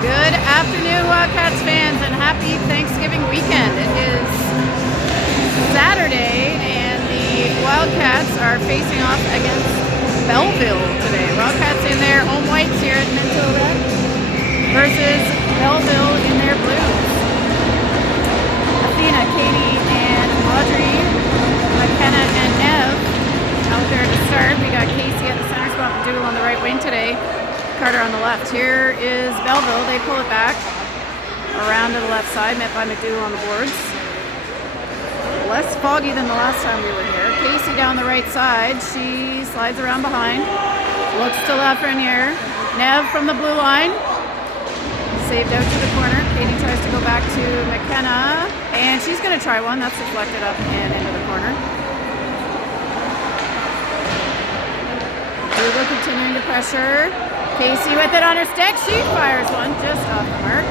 Good afternoon, Wildcats fans, and happy Thanksgiving weekend. It is Saturday, and the Wildcats are facing off against Belleville today. Wildcats in their home whites here at Minnesota versus Belleville in their blues. Athena, Katie, and Audrey, McKenna, and Nev out there to start. We got Casey at the center spot, McDougall on the right wing today. Carter on the left. Here is Belleville. They pull it back around to the left side, met by McDougall on the boards. Less foggy than the last time we were here. Casey down the right side. She slides around behind. Looks to Lafreniere. Nev from the blue line. Saved out to the corner. Katie tries to go back to McKenna. And she's going to try one. That's deflected up and into the corner. Dougal continuing to pressure. Casey with it on her stick. She fires one just off the mark.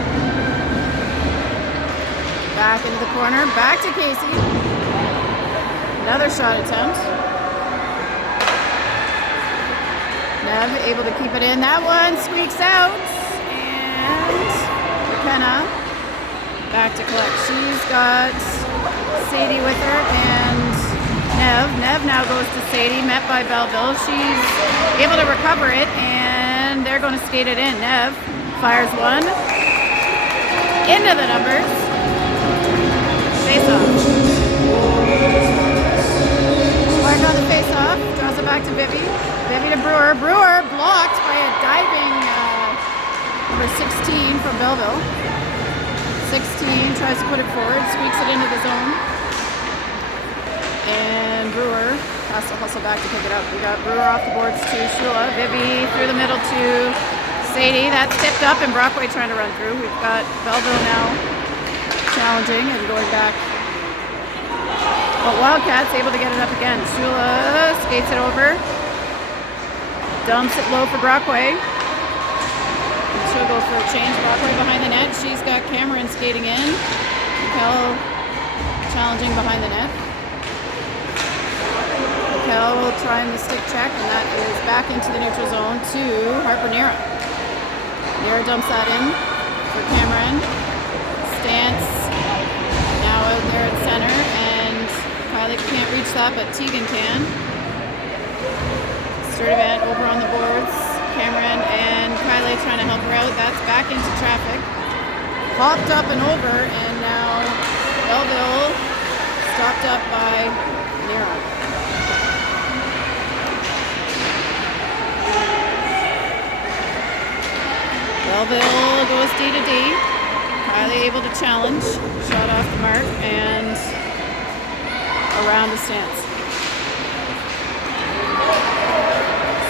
Back into the corner. Back to Casey. Another shot attempt. Nev able to keep it in. That one squeaks out. And McKenna back to collect. She's got Sadie with her and Nev. Nev now goes to Sadie, met by Belleville. She's able to recover it, and they're going to skate it in. Nev fires one into the numbers. Face-off. Clark on the face-off. Draws it back to Vivi. Vivi to Brewer. Brewer blocked by a diving number 16 from Belleville. 16 tries to put it forward, squeaks it into the zone. And Brewer has to hustle back to pick it up. We got Brewer off the boards to Shula. Vivi through the middle to Sadie. That's tipped up and Brockway trying to run through. We've got Belleville now challenging and going back. But Wildcats able to get it up again. Shula skates it over. Dumps it low for Brockway. And she'll go for a change. Brockway behind the net. She's got Cameron skating in. Kel challenging behind the net. Kel will try the stick check, and that is back into the neutral zone to Harper Nera. Nera dumps that in for Cameron. Stance now out there at center, and Kylie can't reach that, but Tegan can. Sturdivant over on the boards. Cameron and Kylie trying to help her out. That's back into traffic. Popped up and over, and now Belleville stopped up by Nera. Belleville goes D to D. Kylie able to challenge. Shot off the mark and around the stance.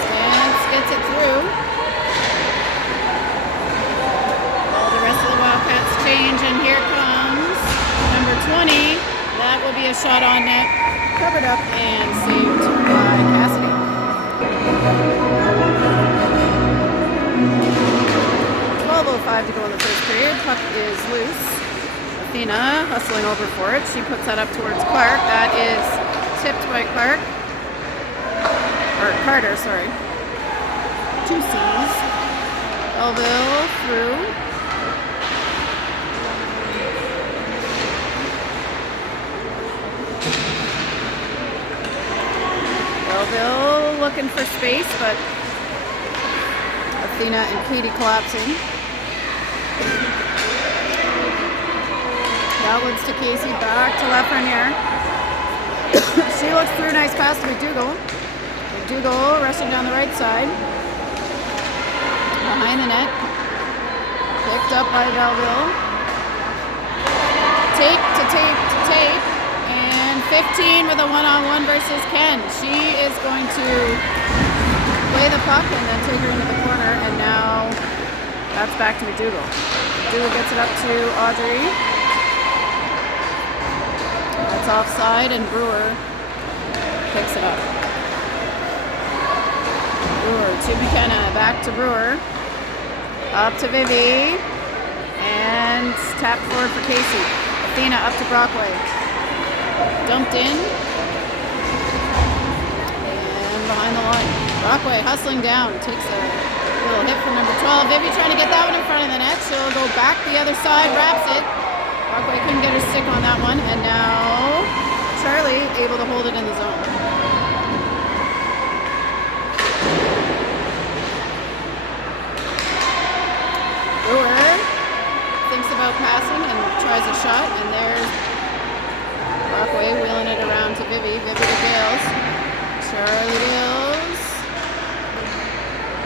Stance gets it through. All the rest of the Wildcats change, and here comes number 20. That will be a shot on net. Covered up and saved by Cassidy. 12:05 to go in the first period. Puck is loose. Athena hustling over for it. She puts that up towards Clark. That is tipped by Clark. Or Carter, sorry. 2 C's. Belleville through. Belleville looking for space, but Athena and Katie collapsing. Outwards to Casey, back to Lafreniere. She looks through, nice pass to McDougall. McDougall rushing down the right side. Behind the net. Picked up by Belleville. Tape to tape to tape. And 15 with a one-on-one versus Ken. She is going to play the puck and then take her into the corner, and now that's back to McDougall. McDougall gets it up to Audrey. That's offside, and Brewer picks it up. Brewer to McKenna, back to Brewer. Up to Vivi. And tap forward for Casey. Athena up to Brockway. Dumped in. And behind the line. Brockway hustling down. Takes a Little hit from number 12. Vivi trying to get that one in front of the net. She'll go back the other side, wraps it. Rockaway couldn't get her stick on that one. And now Charlie able to hold it in the zone. Brewer thinks about passing and tries a shot. And there's Rockaway wheeling it around to Vivi. Vivi to Gales. Charlie Gales.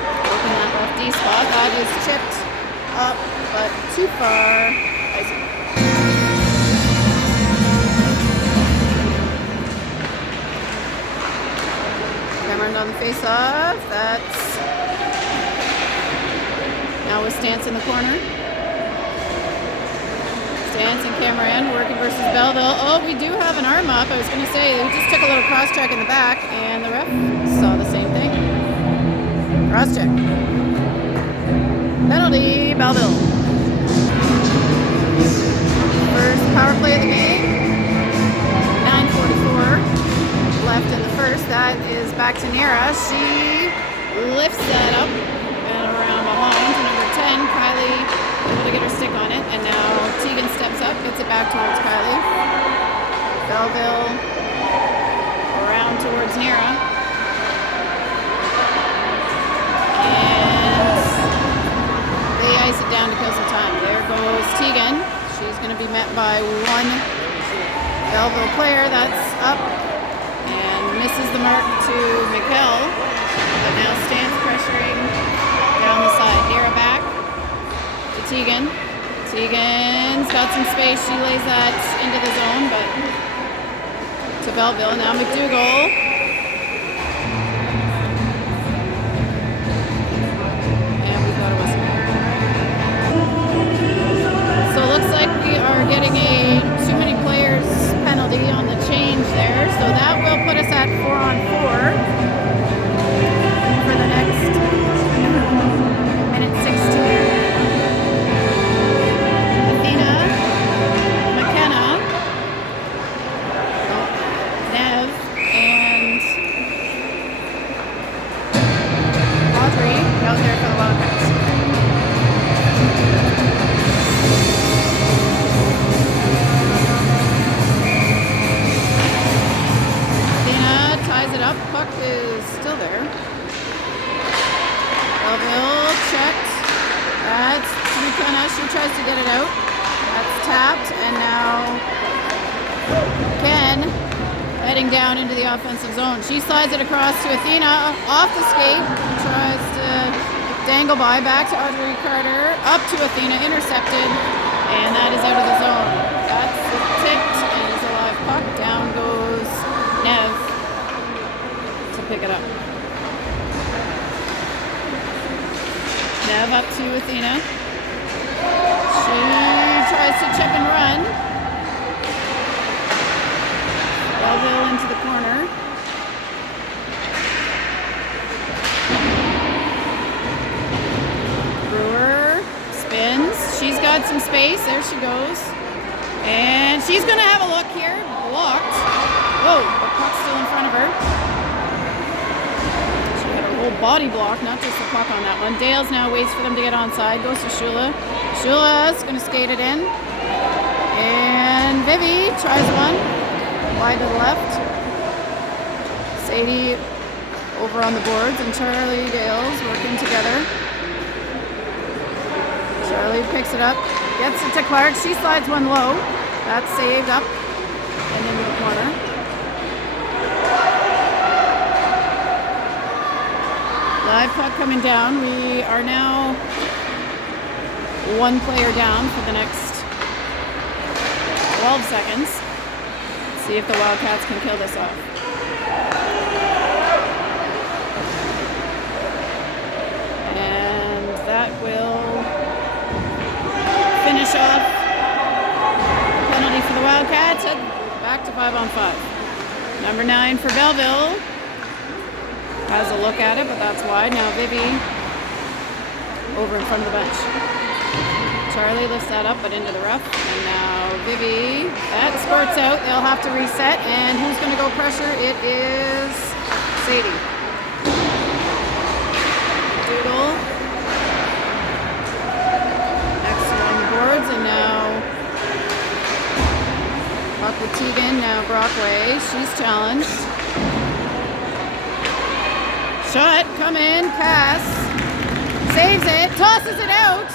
Open that left D spot. That is chipped up, but too far. Icing. Cameron on the face-off. That's now with Stance in the corner. Stance and Cameron working versus Belleville. Oh, we do have an arm up. I was going to say, we just took a little cross-check in the back, and the ref saw the same thing. Cross-check. Penalty, Belleville. First power play of the game. 9:44 left in the first. That is back to Nira. She lifts that up and around behind to number 10, Kylie, able to get her stick on it. And now Tegan steps up, gets it back towards Kylie. Belleville around towards Nira. And they ice it down to kill some time. There goes Tegan. She's going to be met by one Belleville player. That's up and misses the mark to Mikkel. But now Stance pressuring down the side. Nira back to Tegan. Tegan's got some space. She lays that into the zone, but to Belleville. Now McDougall. And we've got a whistle. So it looks like we are getting a too many players penalty on the change there. So that will put us at 4-on-4 for the next minute 16. Out there for the Wildcats. Athena ties it up. Puck is still there. Belleville checked. That's McKenna. She tries to get it out. That's tapped. And now Ken heading down into the offensive zone. She slides it across to Athena. Off the skate. Tries to dangle by, back to Audrey Carter, up to Athena, intercepted, and that is out of the zone. That's tipped and is a live puck. Down goes Nev to pick it up. Nev up to Athena. She tries to chip and run. Belleville into the corner. Brewer spins. She's got some space. There she goes. And she's going to have a look here. Blocked. Whoa, the puck's still in front of her. She had her whole body blocked, not just the puck on that one. Dales now waits for them to get onside. Goes to Shula. Shula's going to skate it in. And Vivi tries one. Wide to the left. Sadie over on the boards, and Charlie Dales working together. Charlie picks it up, gets it to Clark. She slides one low. That's saved up and into the corner. Live puck coming down. We are now one player down for the next 12 seconds. Let's see if the Wildcats can kill this off. And that will finish off the penalty for the Wildcats. Back to 5-on-5. Number 9 for Belleville has a look at it, but that's wide. Now Vivi over in front of the bench. Charlie lifts that up, but into the rough. And now Vivi, that squirts out. They'll have to reset. And who's going to go pressure? It is Sadie. Doodle Brockway, she's challenged. Shot, come in, Cass. Saves it, tosses it out.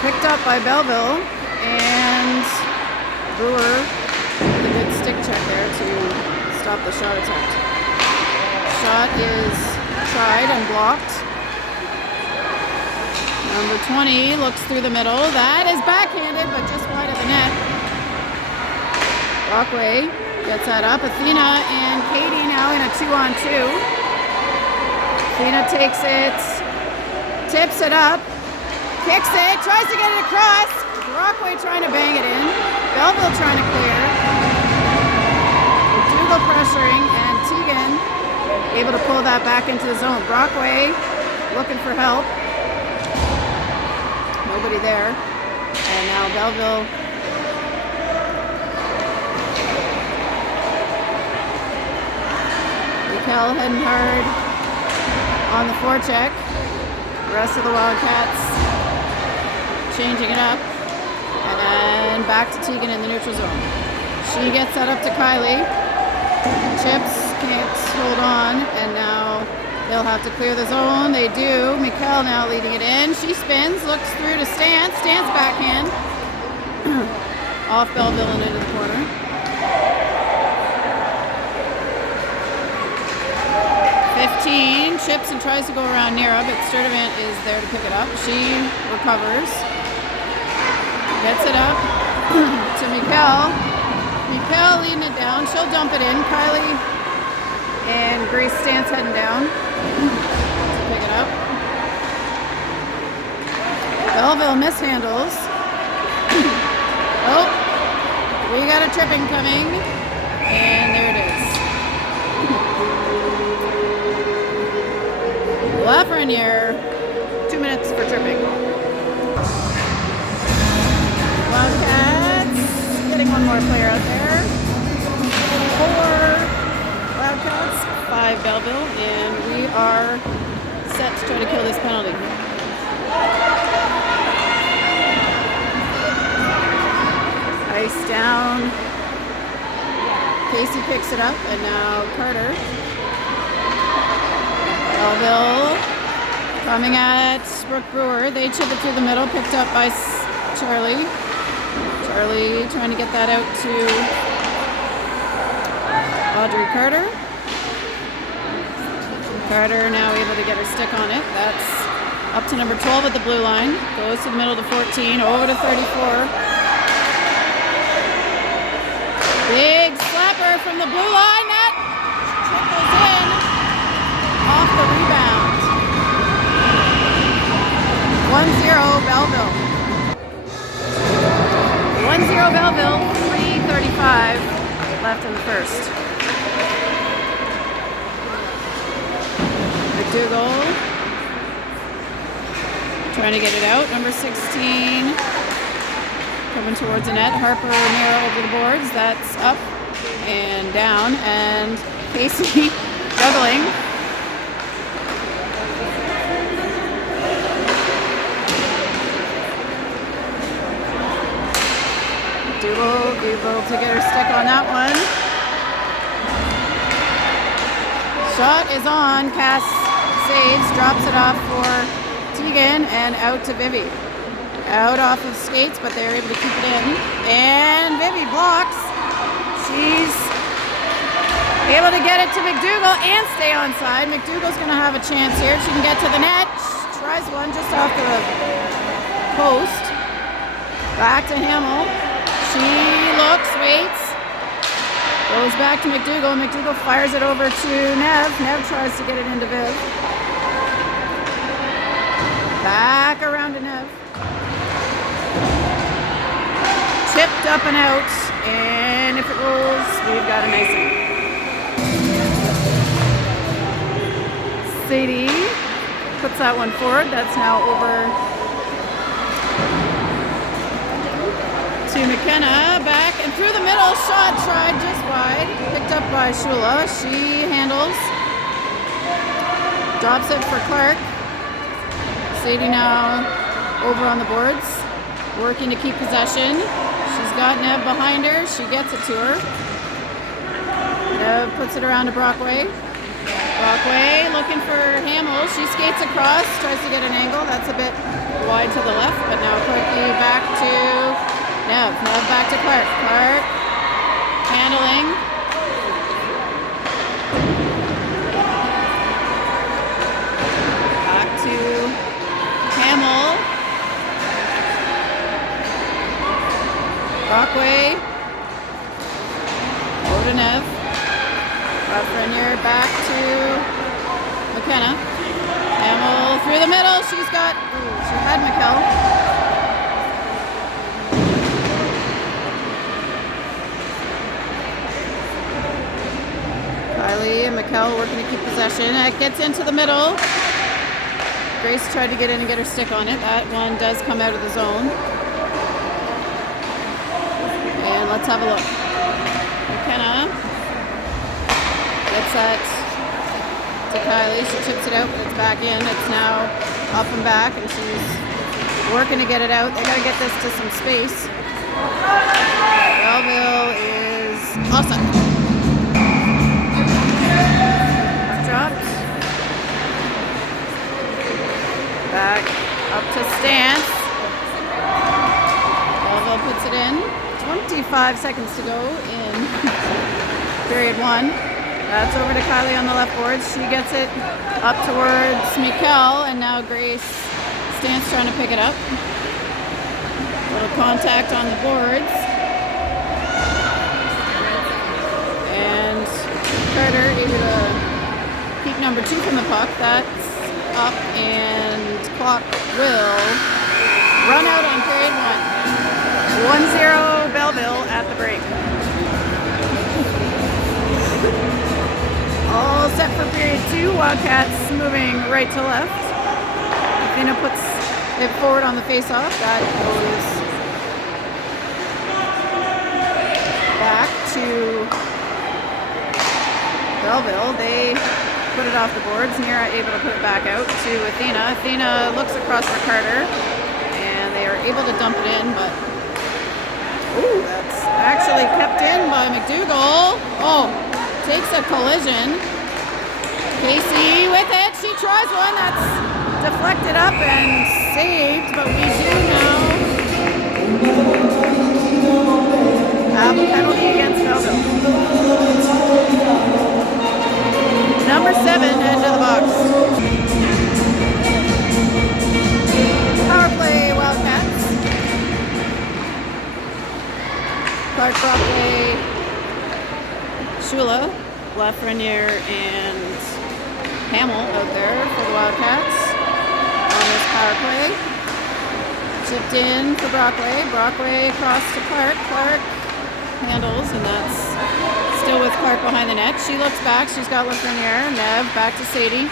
Picked up by Belleville, and Brewer with a good stick check there to stop the shot attempt. Shot is tried and blocked. Number 20 looks through the middle. That is backhanded, but just wide of the net. Brockway gets that up. Athena and Katie now in a 2-on-2. Athena takes it, tips it up, kicks it, tries to get it across. Brockway trying to bang it in. Belleville trying to clear. McDougall pressuring, and Tegan able to pull that back into the zone. Brockway looking for help. Nobody there. And now Belleville Mikel heading hard on the forecheck. The rest of the Wildcats changing it up. And back to Tegan in the neutral zone. She gets that up to Kylie. Chips can't hold on, and now they'll have to clear the zone. They do. Mikel now leading it in. She spins, looks through to Stance. Stance backhand. Off Belleville and into the corner. Chips and tries to go around Nira, but Sturdivant is there to pick it up. She recovers. Gets it up to Mikel. Mikel leading it down. She'll dump it in. Kylie and Grace Stance heading down to pick it up. Belleville mishandles. Oh, we got a tripping coming. And there it is. Lafreniere, 2 minutes for tripping. Wildcats getting one more player out there. 4 Wildcats, 5 Belleville, and we are set to try to kill this penalty. Ice down. Casey picks it up, and now Carter. Belleville coming at Brooke Brewer. They chip it through the middle, picked up by Charlie. Charlie trying to get that out to Audrey Carter. Carter now able to get her stick on it. That's up to number 12 at the blue line. Goes to the middle to 14, over to 34. Big slapper from the blue line. That trickles in off the rebound. 1-0 Belleville. 1-0 Belleville, 3:35 left in the first. McDougall trying to get it out. Number 16 coming towards the net. Harper Nero over the boards. That's up and down. And Casey juggling. McDougall able to get her stick on that one. Shot is on. Cass saves, drops it off for Tegan, and out to Vivi. Out off of skates, but they're able to keep it in. And Vivi blocks. She's able to get it to McDougall and stay onside. McDougall's going to have a chance here. She can get to the net. She tries one just off the post. Back to Hamill. She looks, waits. Goes back to McDougall. McDougall fires it over to Nev. Nev tries to get it into Viv. Back around to Nev. Tipped up and out. And if it rolls, we've got an icing. Sadie puts that one forward. That's now over to McKenna. Back and through the middle. Shot tried just wide. Picked up by Shula. She handles. Drops it for Clark. Sadie now over on the boards. Working to keep possession. She's got Nev behind her. She gets it to her. Nev puts it around to Brockway. Brockway looking for Hamill. She skates across, tries to get an angle. That's a bit wide to the left, but now quickly back to Nev. Nev back to Clark. Clark handling. Back to Hamill. Brockway. Over to Nev. Lafreniere back to McKenna. Hamill through the middle. She's got, she had McKell. Kylie and McKell working to keep possession. It gets into the middle. Grace tried to get in and get her stick on it. That one does come out of the zone. And let's have a look. McKenna gets that to Kylie. She chips it out, but it's back in. It's now up and back, and she's working to get it out. They got to get this to some space. Belleville is offside. Dropped. Back up to Stance. Belleville puts it in. 25 seconds to go in period 1. That's over to Kylie on the left boards. She gets it up towards Mikkel, and now Grace Stance trying to pick it up. Little contact on the boards. And Carter able to keep number 2 from the puck. That's up, and clock will run out on period 1. 1-0 Belleville at the break. All set for period 2. Wildcats moving right to left. Athena puts it forward on the face-off. That goes back to Belleville. They put it off the boards. Nira able to put it back out to Athena. Athena looks across for Carter, and they are able to dump it in, but that's actually kept in by McDougall. Takes a collision. Casey with it. She tries one. That's deflected up and saved, but we do now have a penalty against Belleville. Number 7 into the box. Power play Wildcats. Clark, Brockway, Shula, Lafreniere, and Hamill out there for the Wildcats on this power play. Chipped in for Brockway. Brockway across to Clark. Clark handles, and that's still with Clark behind the net. She looks back. She's got Lafreniere. Nev back to Sadie.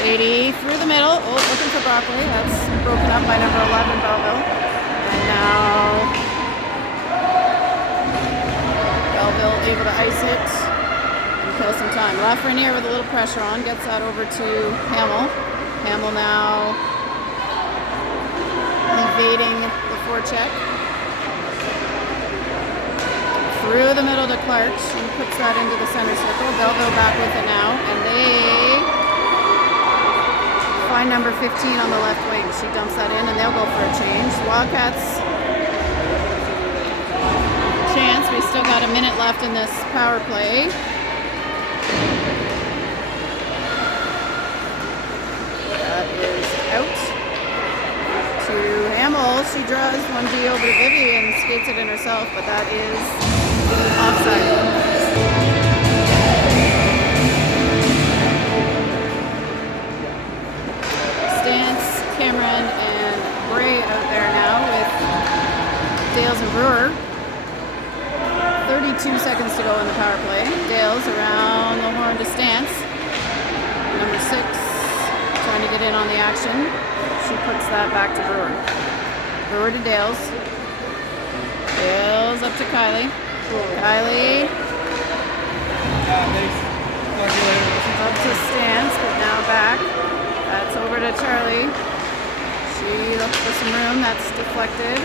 Sadie through the middle. Looking for Brockway. That's broken up by number 11, Belleville. And now Belleville able to ice it and kill some time. Lafreniere with a little pressure on. Gets that over to Hamill. Hamill now evading the forecheck. Through the middle to Clark. She puts that into the center circle. Belleville back with it now. And they find number 15 on the left wing. She dumps that in, and they'll go for a change. Wildcats chance. We still got a minute left in this power play. That is out to Hamill. She draws 1D over to Vivi and skates it in herself, but that is offside. Stance, Cameron, and Bray out there now with Dales and Brewer. 32 seconds to go in the power play. Dales around the horn to Stance. Number 6 trying to get in on the action. She puts that back to Brewer. Brewer to Dales. Dales up to Kylie. Kylie up to Stance, but now back. That's over to Charlie. She looks for some room. That's deflected.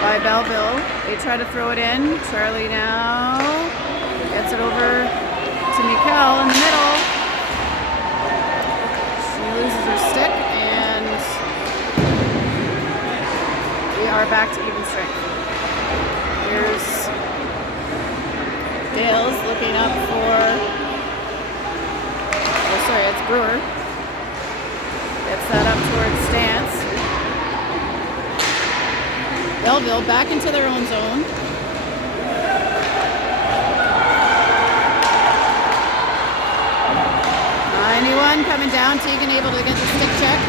by Belleville. They try to throw it in. Charlie now gets it over to Mikkel in the middle. She loses her stick, and we are back to even strength. Here's Dales looking up for, oh sorry, it's Brewer. Gets that up towards Stance. Belleville back into their own zone. Anyone coming down, Tegan able to get the stick check.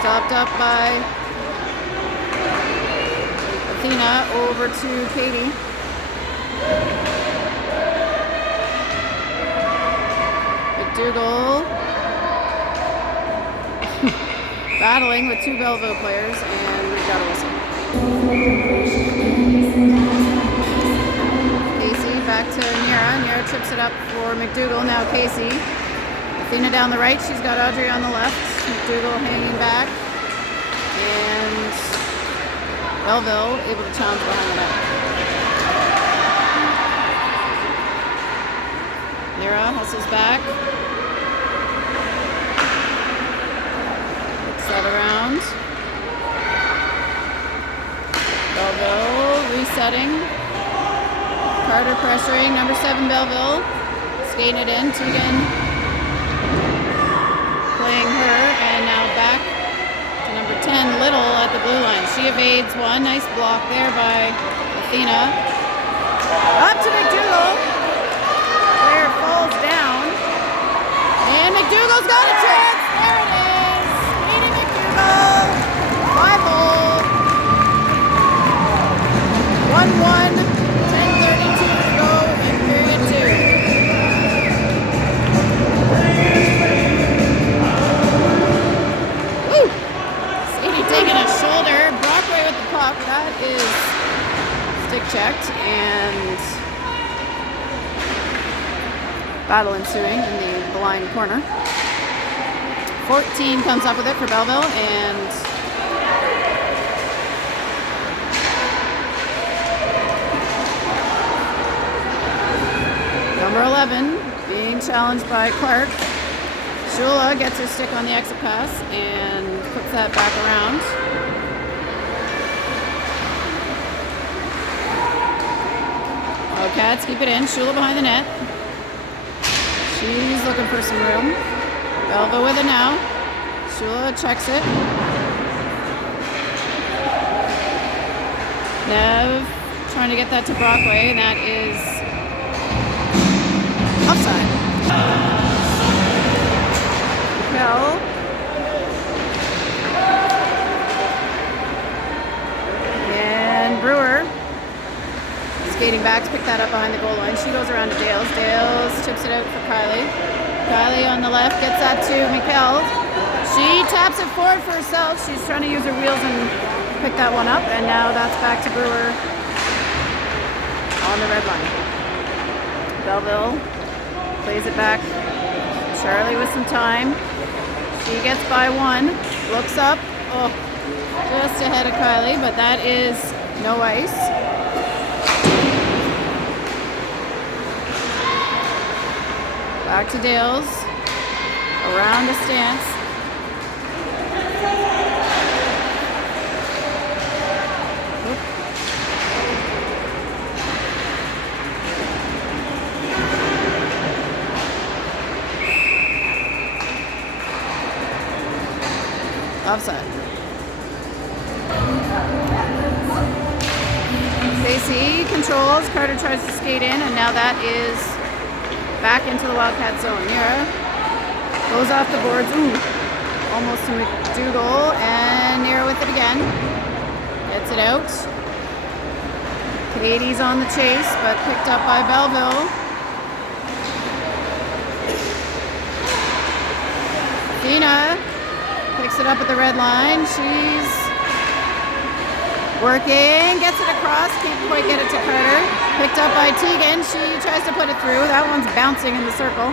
Stopped up by Athena over to Katie. McDougall battling with two Belleville players, and we've got a whistle. Casey back to Nira. Nira trips it up for McDougall. Now Casey. Athena down the right. She's got Audrey on the left. McDougall hanging back. And Belleville able to challenge behind the net. Nira hustles back. Puts that around. Belleville resetting. Carter pressuring. Number 7 Belleville. Skating it in. Tegan playing her, and now back to number 10 Little at the blue line. She evades one. Nice block there by Athena. Up to McDougall. Player falls down. And McDougall's got a chance. There it is. Katie McDougall. 5-hole. 1-1. 10:32 to go in period 2. Taking a shoulder. Brockway with the puck. That is stick checked, and battle ensuing in the blind corner. 14 comes up with it for Belleville, and number 11 being challenged by Clark. Shula gets her stick on the exit pass and puts that back around. Oh, Cats keep it in. Shula behind the net. She's looking for some room. Belleville with it now. Shula checks it. Nev trying to get that to Brockway, and that is offside. And Brewer skating back to pick that up behind the goal line. She goes around to Dales. Dales tips it out for Kylie. Kylie on the left gets that to Mikkel. She taps it forward for herself. She's trying to use her wheels and pick that one up. And now that's back to Brewer on the red line. Belleville plays it back. Charlie with some time. She gets by one, looks up, oh, just ahead of Kylie, but that is no ice. Back to Dales, around the stance. Offside. Casey controls. Carter tries to skate in, and now that is back into the Wildcat zone. Nira goes off the boards. Ooh, almost to McDougall, and Nira with it again. Gets it out. Katie's on the chase, but picked up by Belleville. Athena picks it up at the red line. She's Working, gets it across, can't quite get it to Carter. Picked up by Tegan, she tries to put it through. That one's bouncing in the circle.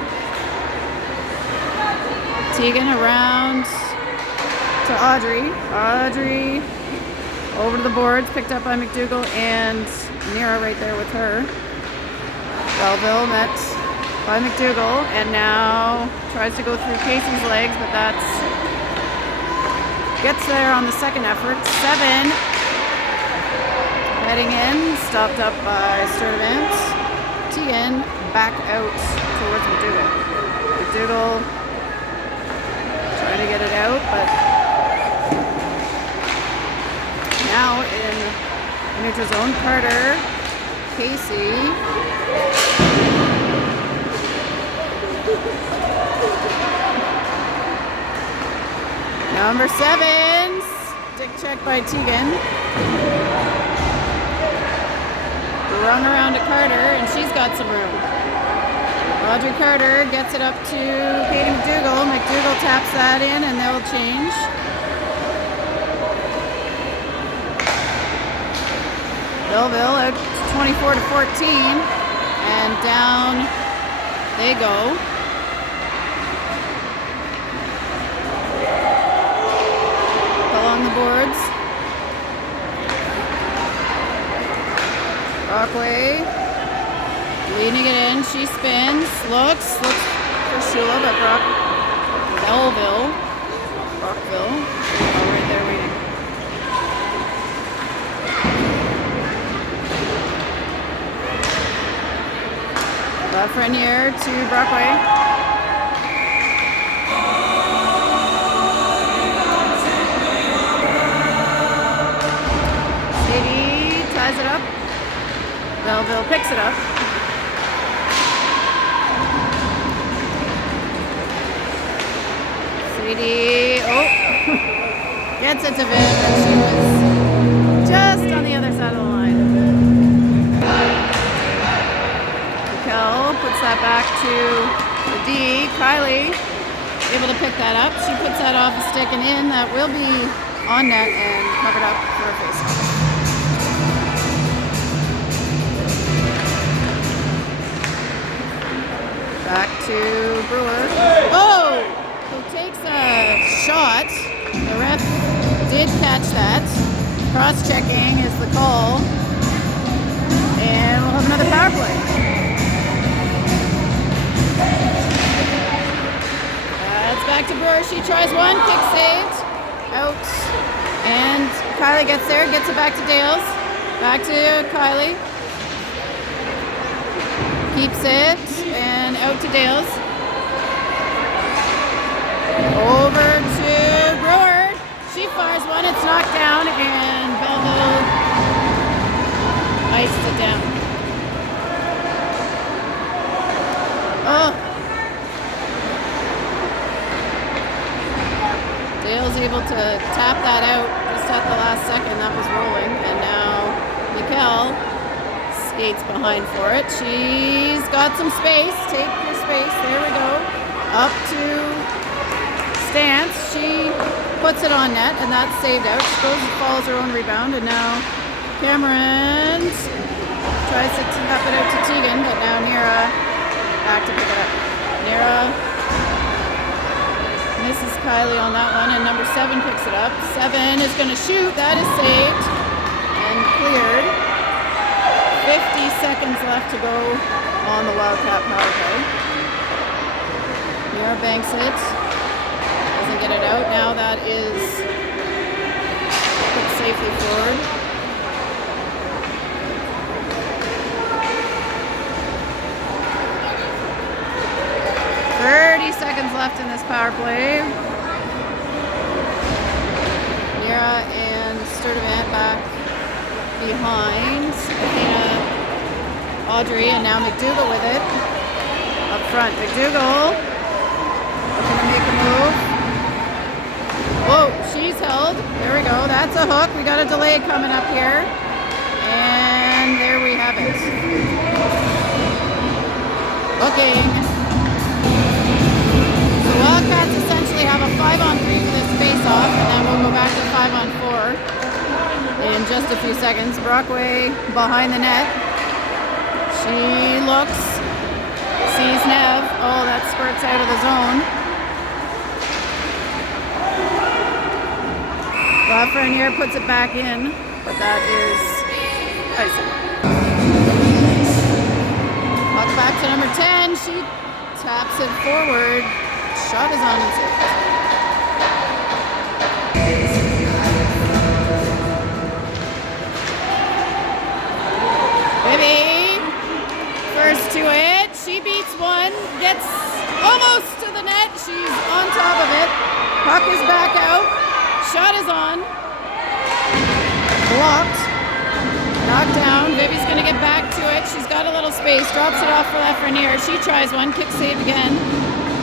Tegan around to Audrey. Audrey over to the boards, picked up by McDougall and Nira right there with her. Belleville met by McDougall and now tries to go through Casey's legs, but that's gets there on the second effort. 7 heading in, stopped up by Sturdivant. Tegan back out towards McDougall. McDougall trying to get it out, but now in neutral zone. Carter, Casey. Number 7, stick check by Tegan. Run around to Carter, and she's got some room. Audrey Carter gets it up to Katie McDougall. McDougall taps that in, and they'll change. Belleville out 24-14, and down they go. Along the boards. Brockway leading it in. She spins, looks for Shula, but Belleville, Brockville, right there waiting. Lafreniere to Brockway. Sadie ties it up. Belleville picks it up. Sadie, gets it to Viv, and she was just on the other side of the line. Raquel puts that back to the D. Kylie able to pick that up. She puts that off a stick and in. That will be on net and covered up for a face. Back to Brewer. Oh! Who takes a shot. The ref did catch that. Cross-checking is the call. And we'll have another power play. It's back to Brewer. She tries one. Kick saved. Out. And Kylie gets there. Gets it back to Dales. Back to Kylie. Keeps it. And out to Dales. Over to Brewer. She fires one. It's knocked down, and Belleville iced it down. Oh. Dale's able to tap that out just at the last second. That was rolling, and now Mikkel skates behind for it. She's got some space. Take your space. There we go. Up to Stance. She puts it on net, and that's saved out. She goes and follows her own rebound, and now Cameron tries to tap it out to Tegan, but now Nira back to pick it up. Nira misses Kylie on that one, and number 7 picks it up. 7 is going to shoot. That is saved and cleared. 50 seconds left to go on the Wildcat power play. Nira banks it. Doesn't get it out. Now that is put safely forward. Seconds left in this power play. Nira and Sturdivant back behind. Athena, Audrey, and now McDougall with it. Up front, McDougall looking to make a move. Whoa, she's held. There we go. That's a hook. We got a delay coming up here. And there we have it. Hooking. Wildcats essentially have a 5-on-3 for this face-off, and then we'll go back to 5-on-4 in just a few seconds. Brockway behind the net. She looks, sees Nev. Oh, that squirts out of the zone. Lafreniere puts it back in, but that is icing. Puck back to number 10. She taps it forward. Shot is on and saved. Bibby, first to it. She beats one, gets almost to the net. She's on top of it. Puck is back out. Shot is on. Blocked. Knocked down. Bibby's going to get back to it. She's got a little space. Drops it off for Lafreniere. She tries one. Kick saved again.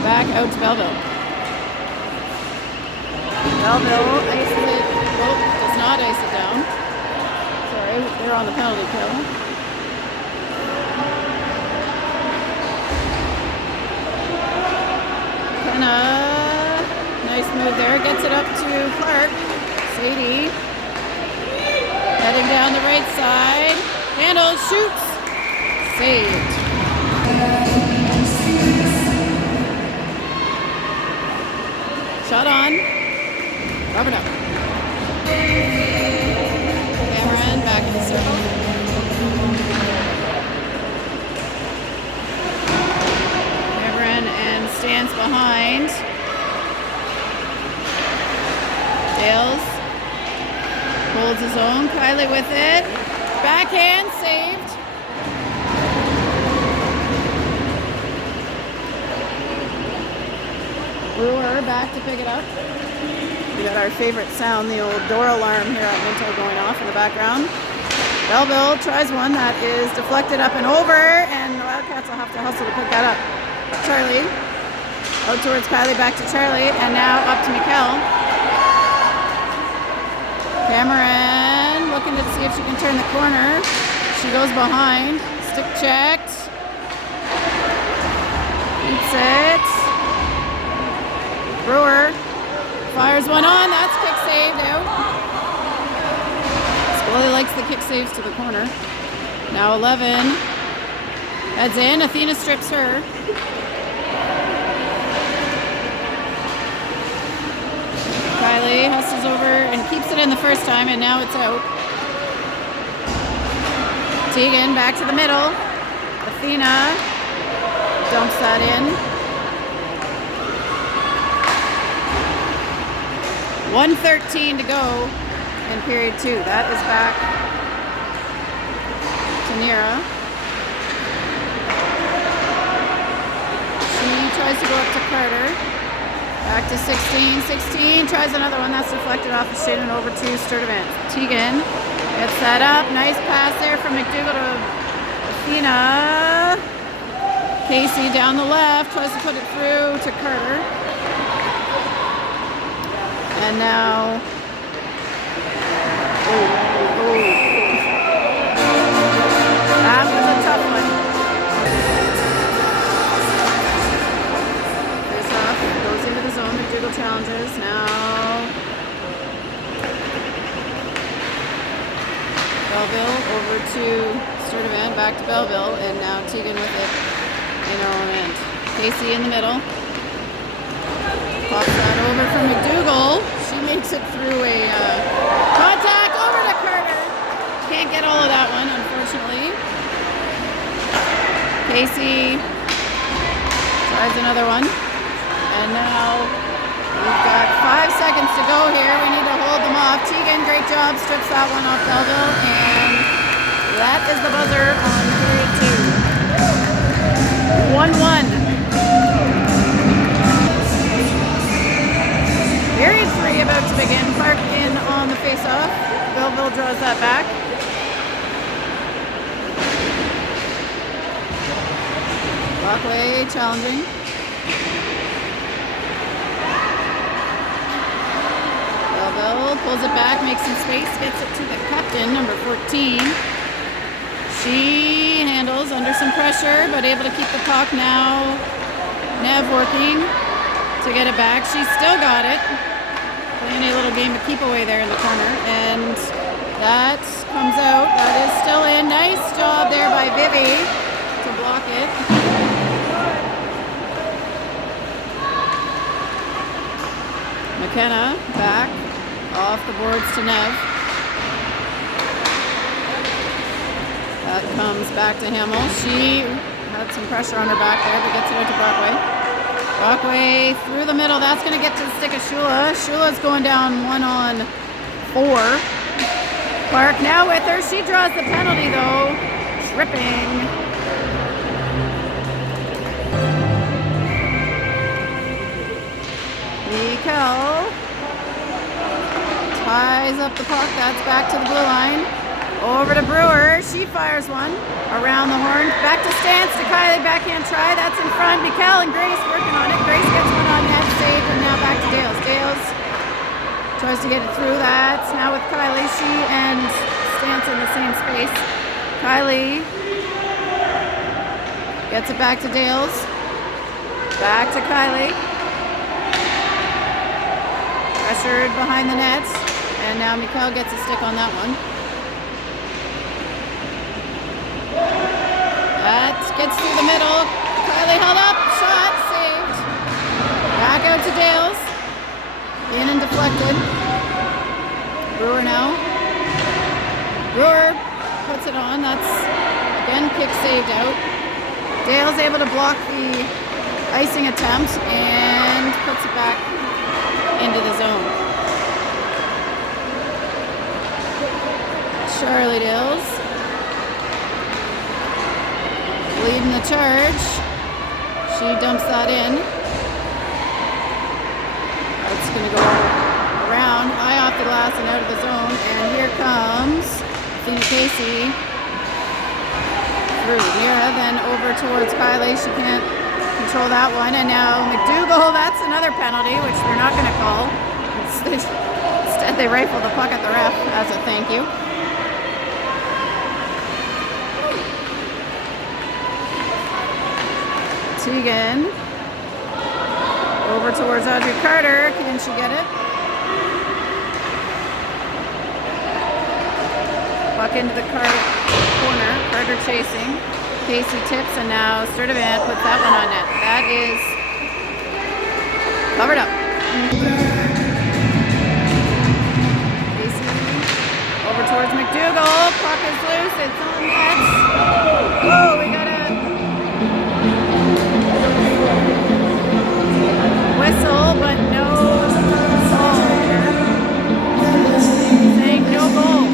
Back out to Belleville. Belleville ices it. Oh, does not ice it down. Sorry, they're on the penalty kill. Nice move there. Gets it up to Clark. Sadie. Heading down the right side. Handles, shoots. Saved. Shot on. Rubber duck. Cameron back in the circle. And stands behind. Dales holds his own. Kylie with it. Backhand saved. Brewer back to pick it up. We got our favorite sound, the old door alarm here at Minto going off in the background. Belleville tries one that is deflected up and over, and the Wildcats will have to hustle to pick that up. Charlie, out towards Kylie, back to Charlie, and now up to Mikkel. Cameron looking to see if she can turn the corner. She goes behind, stick checked. Beats it. Brewer fires one on, that's kick saved out. Scully likes the kick saves to the corner. Now 11. Heads in, Athena strips her. Kylie hustles over and keeps it in the first time, and now it's out. Tegan back to the middle. Athena dumps that in. 1:13 to go in period 2. That is back to Nira. She tries to go up to Carter. Back to 16. 16 tries another one. That's deflected off of Shane and over to Sturdivant. Tegan gets that up. Nice pass there from McDougall to Athena. Casey down the left. Tries to put it through to Carter. And now... That was a tough one. Goes into the zone. McDougall challenges. Now Belleville over to Sturdivant, back to Belleville, and now Tegan with it in her own end. Casey in the middle. Pops that over from McDougall. She makes it through a contact over to Carter. Can't get all of that one, unfortunately. Casey tries another one. And now we've got 5 seconds to go here. We need to hold them off. Tegan, great job, strips that one off Belleville. And that is the buzzer on period 2. 1-1. Period 3 about to begin. Clark in on the face-off. Belleville draws that back. Brockway challenging. Belleville pulls it back, makes some space, gets it to the captain, number 14. She handles under some pressure, but able to keep the puck now. Nev working to get it back. She's still got it. Playing a little game of keep away there in the corner. And That comes out. That is still in. Nice job there by Vivi to block it. McKenna back off the boards to Nev. That comes back to Hamill. She had some pressure on her back there, but gets it out to Brockway. Brockway through the middle. That's going to get to the stick of Shula. Shula's going down 1-on-4. Clark now with her. She draws the penalty though. Tripping. Mikel ties up the puck. That's back to the blue line. Over to Brewer. She fires one around the horn. Back to Stance to Kylie. Backhand try. That's in front. Mikel and Grace working on it. Grace gets one on net. Saved. And now back to Dales. Dales tries to get it through. That's now with Kylie. She and Stance in the same space. Kylie gets it back to Dales. Back to Kylie. Pressured behind the net. And now Mikel gets a stick on that one. That gets through the middle. Kylie held up. Shot. Saved. Back out to Dales. In and deflected. Brewer now. Brewer puts it on. That's again kick saved out. Dale's able to block the icing attempt and puts it back into the zone. Charlie Dales leading the charge. She dumps that in. It's going to go around, high off the glass and out of the zone. And here comes Athena Casey through Mira, then over towards Kylie. She can't control that one. And now McDougall, that's another penalty, which they're not going to call. Instead, they rifle the puck at the ref as a thank you. Tegan over towards Audrey Carter. Can she get it? Puck into the corner. Carter chasing. Casey tips, and now Sturdivant puts that one on net. That is covered up. Casey over towards McDougall. Puck is loose. It's on net. Oh, we got a whistle, but no goal here. Saying no goal.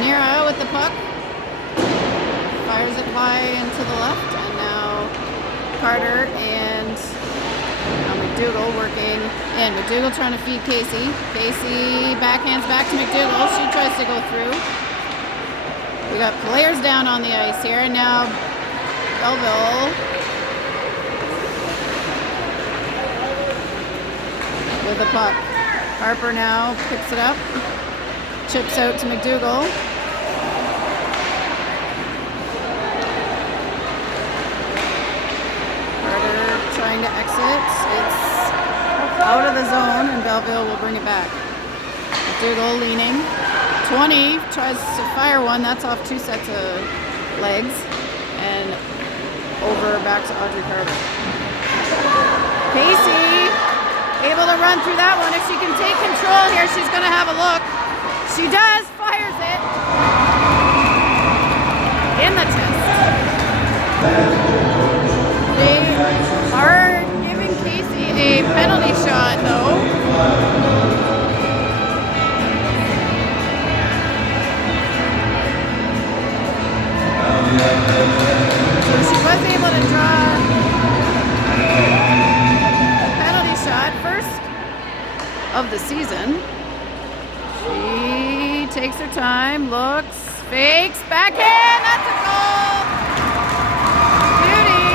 Nira with the puck. Fires it high into the left, and now Carter and now McDougall working in. McDougall trying to feed Casey. Casey backhands back to McDougall. She tries to go through. We got players down on the ice here, and now Belleville with the puck. Harper now picks it up, chips out to McDougall. Carter trying to exit. It's out of the zone, and Belleville will bring it back. McDougall leaning. 20 tries to fire one. That's off two sets of legs. And over back to Audrey Carter. Casey able to run through that one. If she can take control here, she's going to have a look. She does. Fires it. In the chest. They are giving Casey a penalty shot, though. So she was able to draw a penalty shot, first of the season. She takes her time, looks, fakes, backhand, that's a goal! Beauty!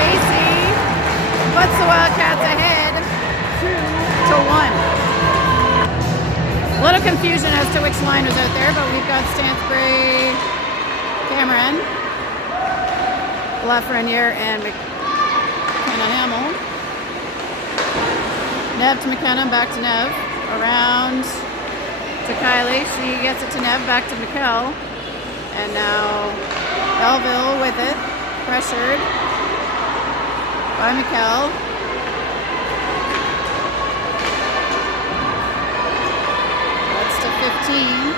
Casey puts the Wildcats ahead 2-1. A little confusion as to which line was out there, but we've got Stansbury, Cameron, Lafreniere and McKenna Hamill. Nev to McKenna, back to Nev. Around to Kylie. She gets it to Nev, back to Mikkel. And now Belleville with it. Pressured by Mikkel. That's to 15.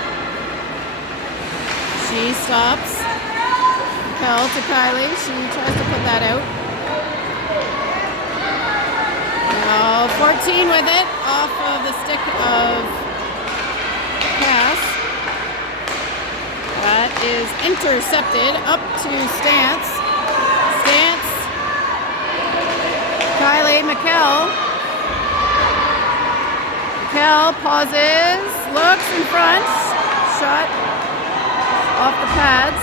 She stops. Mikkel to Kylie. She tries to put that out. Now 14 with it. Off of the stick of Cass. That is intercepted. Up to Stance. Stance. Kylie, Mikkel. Mikkel pauses. Looks in front. Shot off the pads.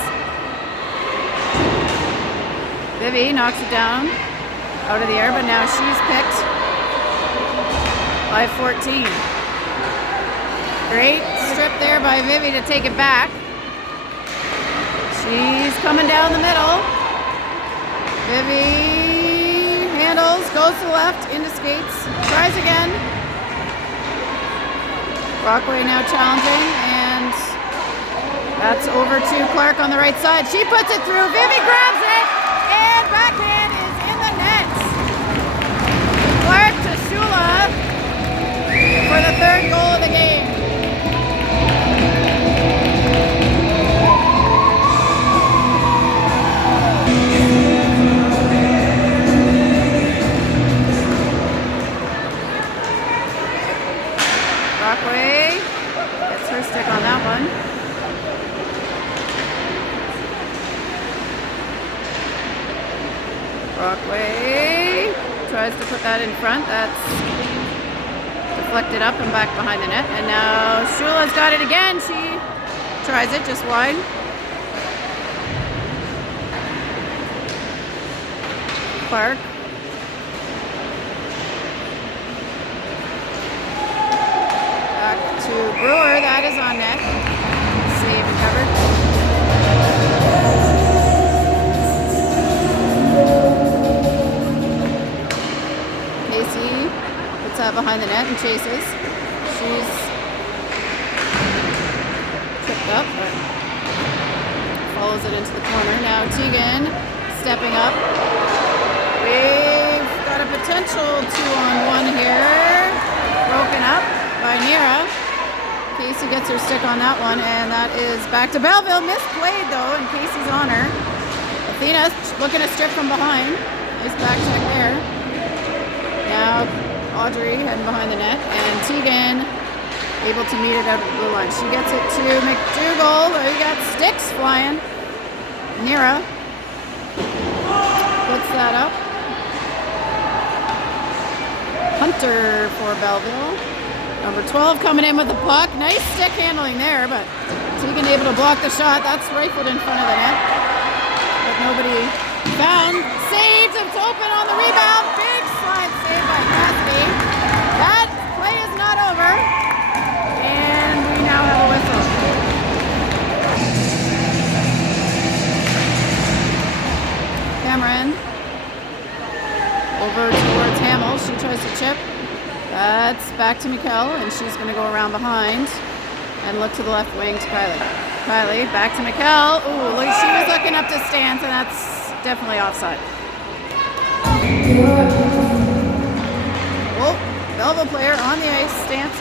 Vivi knocks it down out of the air, but now she's picked by 14. Great strip there by Vivi to take it back. She's coming down the middle. Vivi handles, goes to the left, into skates, tries again. Brockway now challenging, and that's over to Clark on the right side. She puts it through, Vivi grabs it, and backhand is in the net. Clark to Shula for the third goal of the game. Brockway gets her stick on that one. Brockway tries to put that in front. That's deflected up and back behind the net. And now Shula's got it again. She tries it just wide. Clark. Back to Brewer. That is on net. Save and covered. Casey puts that behind the net and chases. She's tripped up, but follows it into the corner. Now Tegan stepping up. We've got a potential 2-on-1 here. Broken up by Nira. Casey gets her stick on that one, and that is back to Belleville. Misplayed though, and Casey's on her. Athena looking to strip from behind. Nice back check there. Now Audrey heading behind the net, and Tegan able to meet it out of the blue line. She gets it to McDougall. We got sticks flying. Nira puts that up. Hunter for Belleville. Number 12 coming in with the puck. Nice stick handling there, but Tegan able to block the shot. That's rifled in front of the net. But nobody found. Saved. It's open on the rebound. Big slide save by Cassidy. That play is not over. And we now have a whistle. Cameron over towards Hamill. She tries to chip. That's back to Mikkel, and she's going to go around behind and look to the left wing to Kylie. Kylie, back to Mikkel. Ooh, look, she was looking up to Stance, and that's definitely offside. Oh, Belleville player on the ice. Stance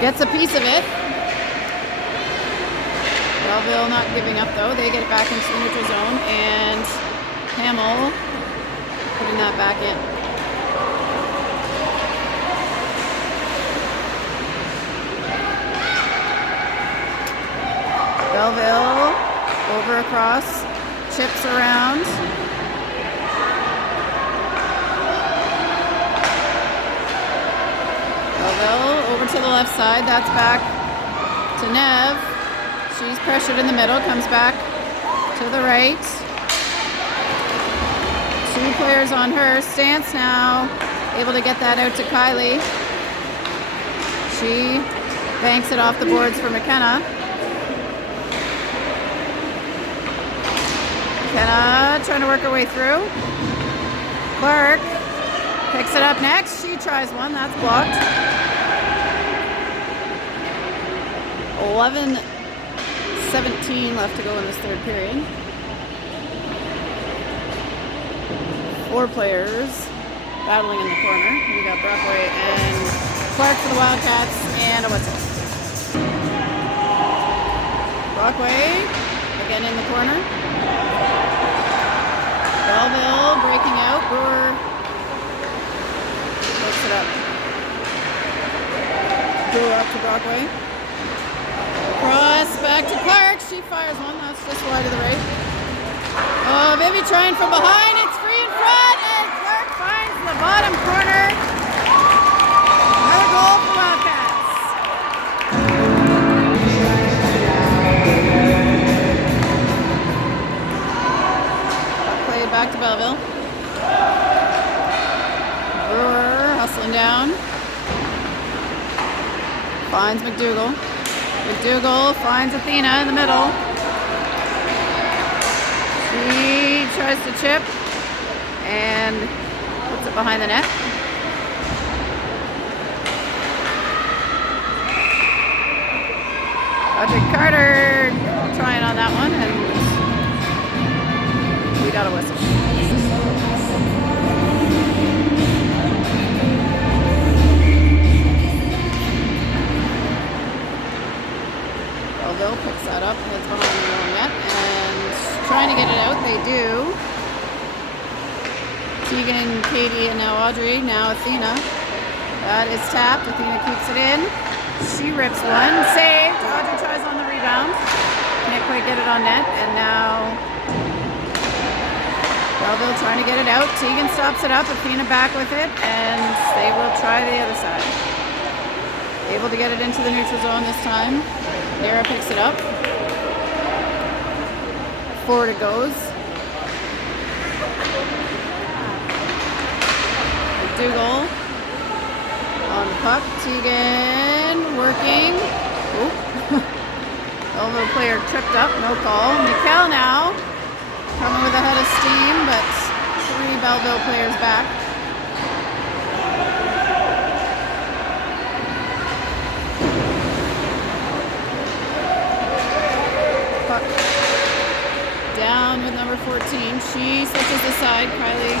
gets a piece of it. Belleville not giving up, though. They get it back into the neutral zone, and Hamill putting that back in. Belleville over across, chips around. Belleville over to the left side. That's back to Nev. She's pressured in the middle, comes back to the right. Two players on her. Stance now able to get that out to Kylie. She banks it off the boards for McKenna. McKenna trying to work her way through. Clark picks it up next. She tries one. That's blocked. 11:17 left to go in this third period. 4 players battling in the corner. We got Brockway and Clark for the Wildcats, and a whistle. Brockway again in the corner. Belleville breaking out. Brewer lifts it up. Brewer up to Brockway. Cross back to Clark. She fires one. That's just wide to the right. Oh, Vivi trying from behind. It's free in front, and Clark finds the bottom corner. Another goal for Wildcats. Played back to Belleville. Brewer hustling down. Finds McDougall. McDougall finds Athena in the middle. She tries to chip and puts it behind the net. Patrick Carter trying on that one, and we got a whistle. Belleville picks that up, heads behind the own net, and trying to get it out. They do. Tegan, Katie, and now Audrey. Now Athena. That is tapped. Athena keeps it in. She rips one. Saved. Audrey tries on the rebound. Can't quite get it on net. And now Belleville trying to get it out. Tegan stops it up. Athena back with it. And they will try the other side. Able to get it into the neutral zone this time. Nara picks it up. Forward it goes. McDougall on the puck. Tegan working. Oop. Belleville player tripped up. No call. Mikkel now coming with a head of steam, but 3 Belleville players back. Puck down with number 14. She switches aside. Kylie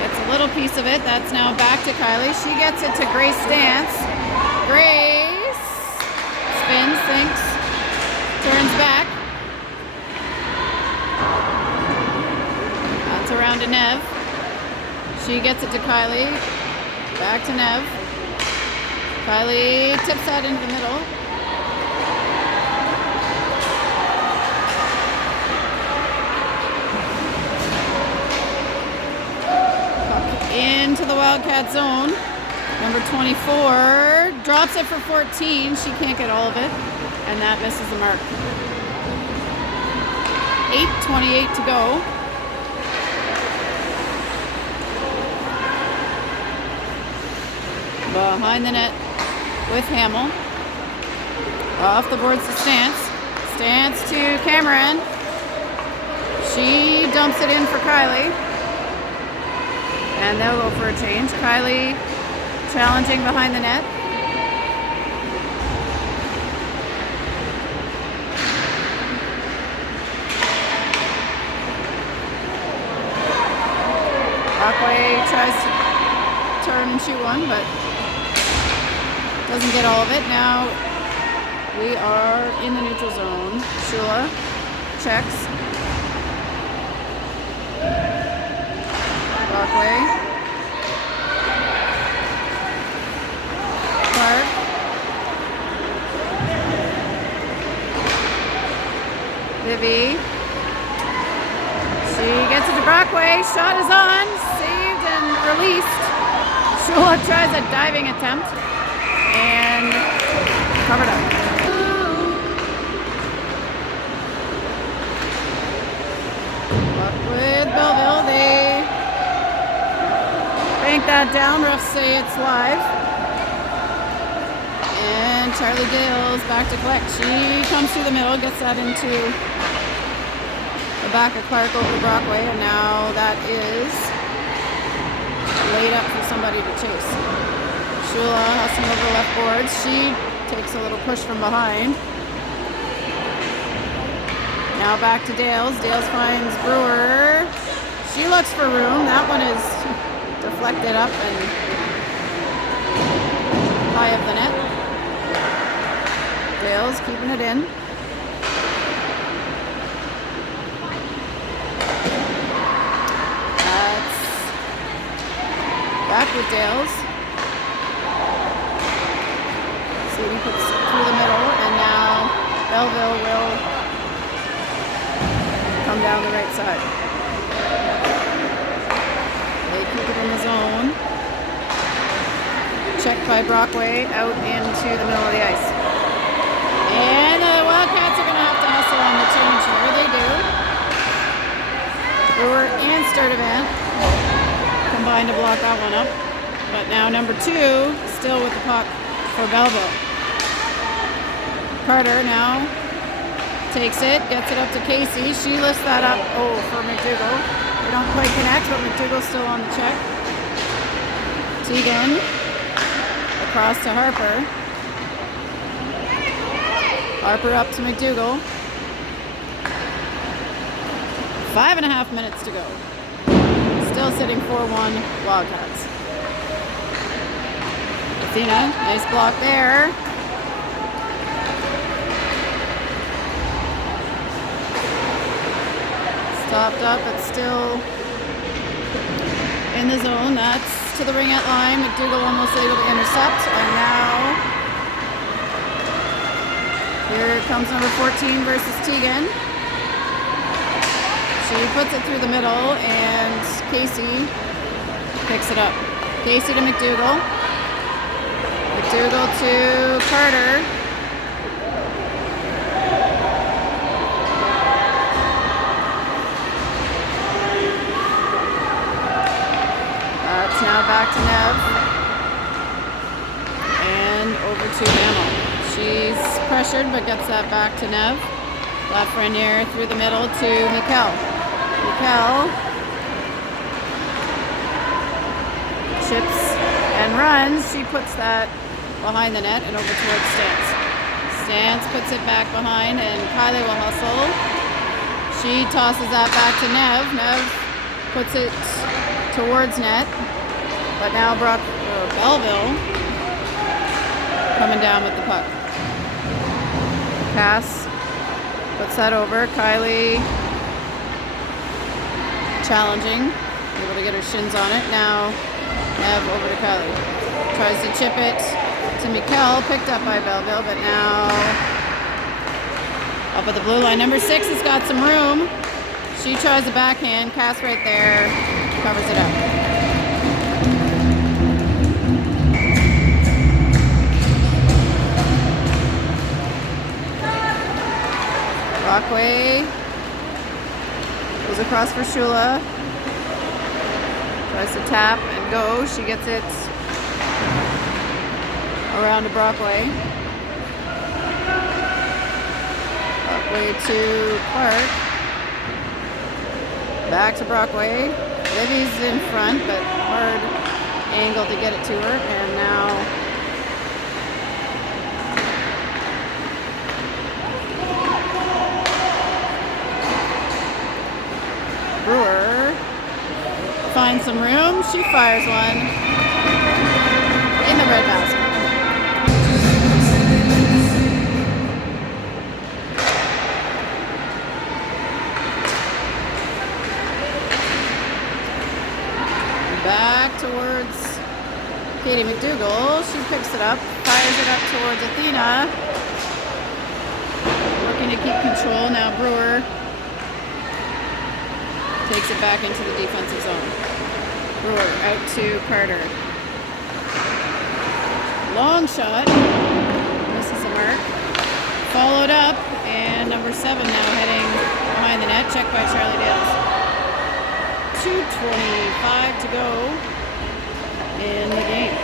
gets a little piece of it. That's now back to Kylie. She gets it to Grace Dance. Grace spins, thinks, turns back. That's around to Nev. She gets it to Kylie. Back to Nev. Kylie tips that into the middle. Into the Wildcat zone. Number 24 drops it for 14. She can't get all of it, and that misses the mark. 8:28 to go. Behind the net with Hamill. Off the boards to Stance. Stance to Cameron. She dumps it in for Kylie. And they'll go for a change. Kylie challenging behind the net. Brockway tries to turn and shoot one, but doesn't get all of it. Now we are in the neutral zone. Shula checks. Brockway. Clark. Vivi. She gets it to Brockway. Shot is on. Saved and released. Shula tries a diving attempt. And covered up. Up with Belleville. They bank that down. Refs say it's live. And Charlie Gales back to collect. She comes through the middle, gets that into the back of Clark over to Brockway, and now that is laid up for somebody to chase. Shula hustling over the left boards. She takes a little push from behind. Now back to Dales. Dales finds Brewer. She looks for room. That one is deflected up and high of the net. Dales keeping it in. That's back with Dales. Sadie puts it through the middle, and now Belleville will come down the right side. They keep it in the zone. Checked by Brockway out into the middle of the ice. And the Wildcats are going to have to hustle on the change here. They do. Brewer and Sturdivant combined to block that one up. But now number 2 still with the puck for Belleville. Carter now takes it, gets it up to Casey. She lifts that up. Oh, for McDougall. They don't quite connect, but McDougall's still on the check. Tegan across to Harper. Harper up to McDougall. 5.5 minutes to go. Still sitting 4-1 Wildcats. Athena, nice block there. Stopped up, but still in the zone. That's to the ringette line. McDougall almost able to intercept, and now here comes number 14 versus Tegan. She puts it through the middle, and Casey picks it up. Casey to McDougall. McDougall to Carter. That's now back to Nev. And over to Hamill. She's pressured, but gets that back to Nev. Lafreniere through the middle to Mikkel. Mikkel chips and runs. She puts that behind the net and over towards Stance. Stance puts it back behind, and Kylie will hustle. She tosses that back to Nev. Nev puts it towards net, but now Belleville coming down with the puck. Pass puts that over. Kylie challenging, able to get her shins on it. Now Nev over to Kylie. Tries to chip it to Mikkel, picked up by Belleville, but now up at the blue line. Number 6 has got some room. She tries a backhand. Cass right there covers it up. Brockway goes across for Shula. Tries to tap and go. She gets it around to Brockway. Brockway to Clark. Back to Brockway. Libby's in front, but hard angle to get it to her. And now Brewer finds some room. She fires one in the red basket. Back towards Katie McDougall. She picks it up, fires it up towards Athena. Working to keep control. Now Brewer takes it back into the defensive zone. Brewer out to Carter. Long shot. Misses the mark. Followed up, and number 7 now heading behind the net. Checked by Charlie Dales. 2:25 to go in the game.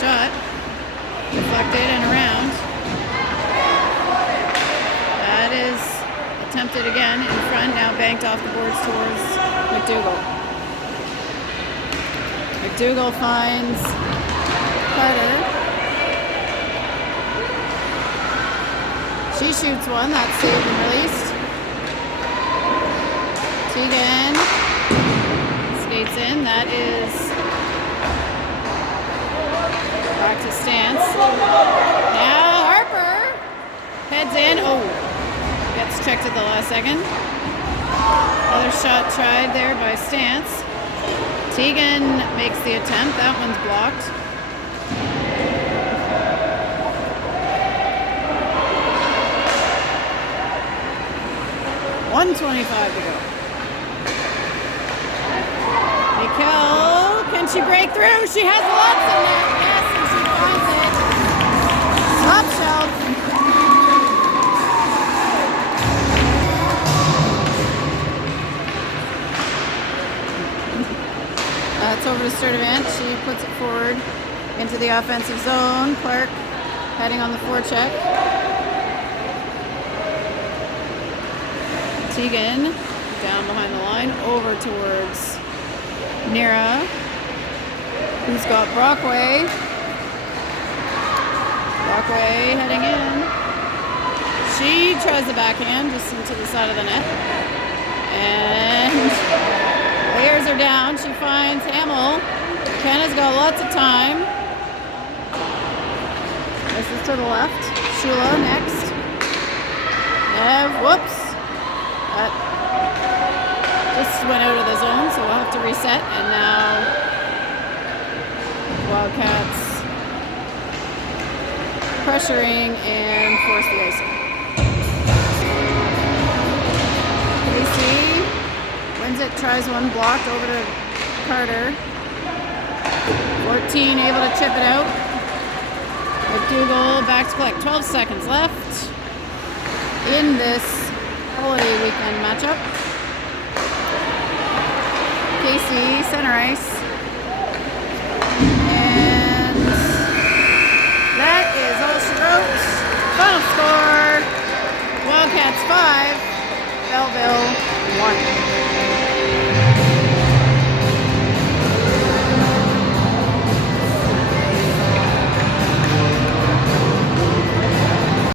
Shot deflected and around. banked off the boards towards McDougall. McDougall finds Carter. She shoots one, that's saved and released. Tegan skates in, that is back to stance. Now Harper heads in, gets checked at the last second. Another shot tried there by Stance. Tegan makes the attempt, that one's blocked. .125 to go. Mikkel, can she break through? She has lots of net, yes, and she finds it. Top shelf. It's over to Sturdivant. She puts it forward into the offensive zone. Clark heading on the forecheck. Tegan down behind the line, over towards Nira, who's got Brockway. Brockway heading in. She tries the backhand just into the side of the net. And layers are down. She finds Hamill. McKenna's got lots of time. This is to the left. Sheila next. Nev, whoops. That just went out of the zone, so we'll have to reset. And now Wildcats pressuring and force the icing. Casey wins it, tries one, blocked over to Carter. 14 able to chip it out. McDougall back to collect. 12 seconds left in this holiday weekend matchup. Casey, center ice. And that is all she wrote. Final score, Wildcats 5, Belleville